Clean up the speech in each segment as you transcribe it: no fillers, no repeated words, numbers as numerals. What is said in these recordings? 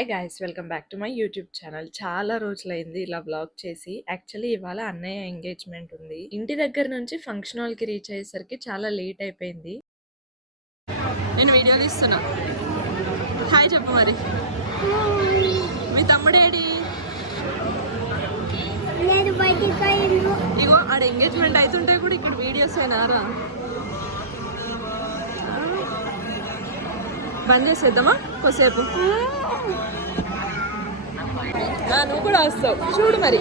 Hi guys, welcome back to my YouTube channel. చాలా రోజులైంది ఇలా వ్లాగ్ చేసి. యాక్చువల్లీ ఇవాళ అన్నయ్య ఎంగేజ్మెంట్ ఉంది. ఇంటి దగ్గర నుంచి ఫంక్షన్ హాల్కి రీచ్ అయ్యేసరికి చాలా లేట్ అయిపోయింది. నేను వీడియో తీస్తున్నా. హాయ్ చెప్పు మరి. మీ తమ్ముడేడి? ఇగో ఆడ ఎంగేజ్మెంట్ అవుతుంటే కూడా ఇక్కడ వీడియోస్ అయినారా? బంద్ చేసేద్దామా కొద్దిసేపు? నువ్వు కూడా వస్తావు చూడు మరి.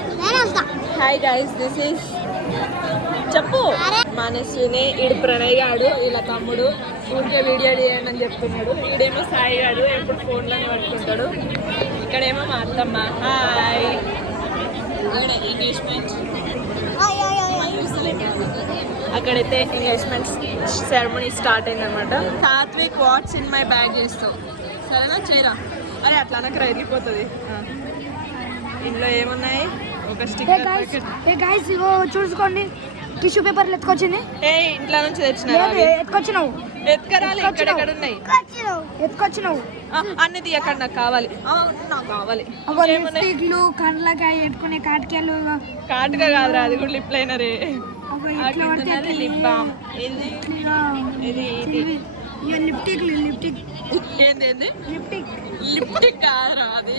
హాయ్ గైస్, దిస్ ఈస్ చెప్పు మనసునే. ఈడు ప్రణయ్ గాడు ఇలా తమ్ముడు ఊరికే వీడియో చేయండి అని చెప్తున్నాడు. ఈడేమో సాయి గాడు ఎప్పుడు ఫోన్లోనే పట్టుకుంటాడు. ఇక్కడేమో మా అత్తమ్మ. హాయ్. ఎంగేజ్మెంట్ అక్కడైతే ఎంగేజ్మెంట్ సెరమనీ స్టార్ట్ అయిందనమాట. Satvik what's in my bag చేస్తావు సరేనా? చేయరా? అరే అట్లా అనకు ఎరిగిపోతుంది. ఇందులో ఏమున్నాయి? ఒక స్టిక్కర్ ప్యాకెట్. చూసుకోండి, టిష్యూ పేపర్లు ఎత్తుకొచ్చింది. ఇంట్లో నుంచి తెచ్చినా? ఎత్తుకొచ్చినావు. ఎత్తుకరాలి. ఎక్కడ ఉన్నాయి? ఎత్తుకొచ్చినావు. అన్ని తీయక్కడ నాకు కావాలి. నాకు కావాలి. లిప్స్టిక్లు, కండ్లకాయ పెట్టుకునే కాటికాయలు. కాటుగా కాదురా, అది కూడా లిప్ లైనరే. Lip balm. లిప్టిక్ కాదురా, అది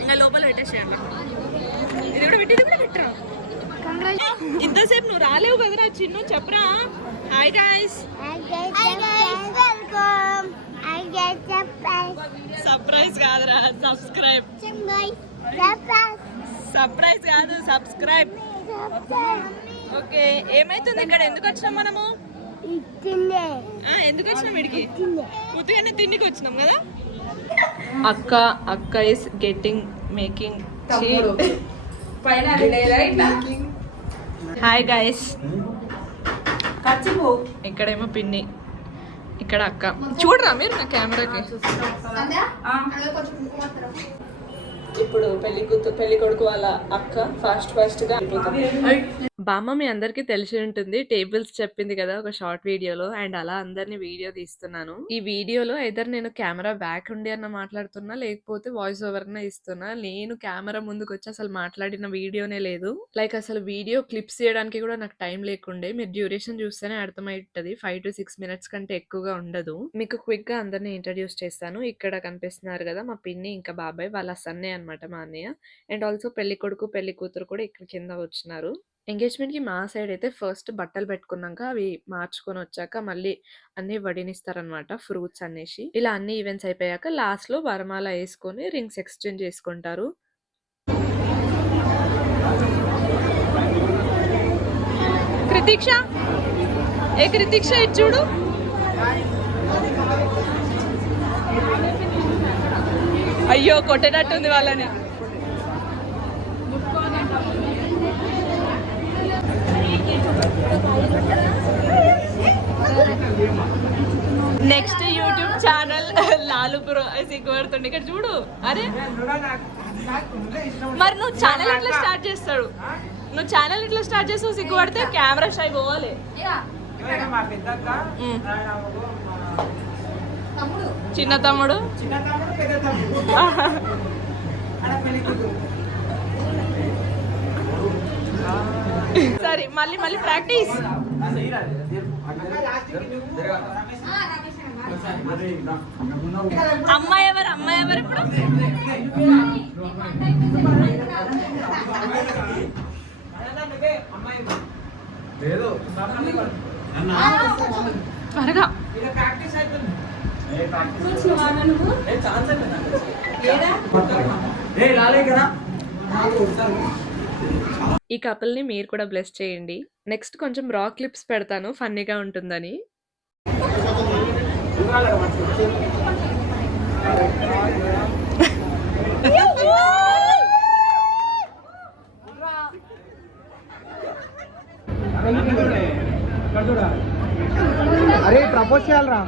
ఇంకా లోపల పెట్టేసేయాలి. ఇది కూడా పెట్టి, ఇది కూడా పెట్టరా. ఇంతసేపు నువ్వు రాలేవు కదరా చిన్ను, చెప్పరా. Hi guys. సర్ప్రైజ్ కాదురా, సబ్స్క్రైబ్. సర్ప్రైజ్ కాదు, సబ్స్క్రైబ్. ఓకే, ఏమైతుంది ఇక్కడ? ఎందుకు వచ్చినాం మనము? ఎందుకు వచ్చినాం ఇడికి? ఉత్తిగానే తిండికి వచ్చినాం కదా. అక్క is getting making. Hi guys. ఇక్కడేమో పిన్ని, ఇక్కడ అక్క. చూడరా మీరు నా కెమెరాకి. ఇప్పుడు పెళ్లి కొడుకు వాళ్ళ అక్క ఫాస్ట్ గా బామ్మ మీ అందరికి తెలిసి ఉంటుంది. టేబుల్స్ చెప్పింది కదా ఒక షార్ట్ వీడియోలో, అండ్ అలా అందరిని వీడియో తీస్తున్నాను. ఈ వీడియోలో ఐదర్ నేను కెమెరా బ్యాక్ ఉండి అన్న మాట్లాడుతున్నా, లేకపోతే వాయిస్ ఓవర్ న ఇస్తున్నా. నేను కెమెరా ముందుకు వచ్చి అసలు మాట్లాడిన వీడియోనే లేదు. లైక్ అసలు వీడియో క్లిప్స్ చేయడానికి కూడా నాకు టైం లేకుండే. మీరు డ్యూరేషన్ చూస్తేనే అర్థమైంటది. 5 to 6 minutes కంటే ఎక్కువగా ఉండదు. మీకు క్విక్ గా అందరిని ఇంట్రడ్యూస్ చేస్తాను. ఇక్కడ కనిపిస్తున్నారు కదా మా పిన్ని ఇంకా బాబాయ్, వాళ్ళ సన్నే అనమాట మా అన్నయ్య. అండ్ ఆల్సో పెళ్లి కొడుకు పెళ్లి కూతురు కూడా ఇక్కడ కింద వచ్చినారు. ఎంగేజ్మెంట్ కి మా సైడ్ అయితే ఫస్ట్ బట్టలు పెట్టుకున్నాక అవి మార్చుకొని వచ్చాక మళ్ళీ అన్ని వడినిస్తారనమాట, ఫ్రూట్స్ అనేసి. ఇలా అన్ని ఈవెంట్స్ అయిపోయాక లాస్ట్ లో వరమాల వేసుకొని రింగ్స్ ఎక్స్చేంజ్ చేసుకుంటారు. కృతీక్ష, ఏ కృతీక్ష ఇది చూడు. అయ్యో కొట్టేటట్టుంది వాళ్ళని. Next YouTube channel Lalu bro సిగ్గుపడుతుంది. ఇక్కడ చూడు. అరే మరి నువ్వు ఛానల్ ఎట్లా స్టార్ట్ చేస్తాడు? నువ్వు ఛానల్ ఎట్లా స్టార్ట్ చేస్తావు? సిగ్గుపడితే కెమెరా షై పోవాలి. చిన్న తమ్ముడు సరే, మళ్ళీ ప్రాక్టీస్. అమ్మాయి ఎవరు ఇప్పుడు? త్వరగా ఈ కపుల్ ని మీరు కూడా బ్లెస్ చేయండి. నెక్స్ట్ కొంచెం రా క్లిప్స్ పెడతాను, ఫన్నీగా ఉంటుందని. అరే ప్రపోజ్ చేయాలరా,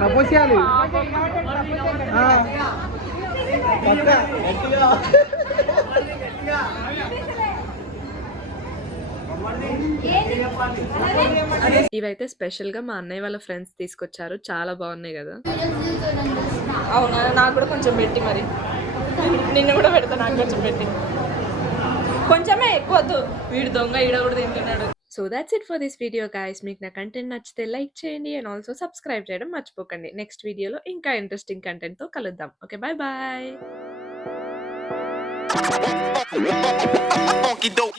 ప్రపోజ్ చేయాలి. ఇవైతే స్పెషల్‌గా మా అన్నయ్య వాళ్ళ ఫ్రెండ్స్ తీసుకొచ్చారు. చాలా బాగున్నాయి కదా! అవునా, నాకు కూడా కొంచెం పెట్టి మరి. నిన్ను కూడా పెడతా, నాకు కొంచెం పెట్టి. కొంచెమే, ఎక్కువ వద్దు. వీడు దొంగ ఈడ కూడా తింటున్నాడు. So that's it for this video guys. మీకు నా కంటెంట్ నచ్చితే లైక్ చేయండి అండ్ ఆల్సో సబ్స్క్రైబ్ చేయడం మర్చిపోకండి. నెక్స్ట్ వీడియోలో ఇంకా ఇంట్రెస్టింగ్ కంటెంట్‌తో కలుద్దాం. Okay, bye bye. Funky dope.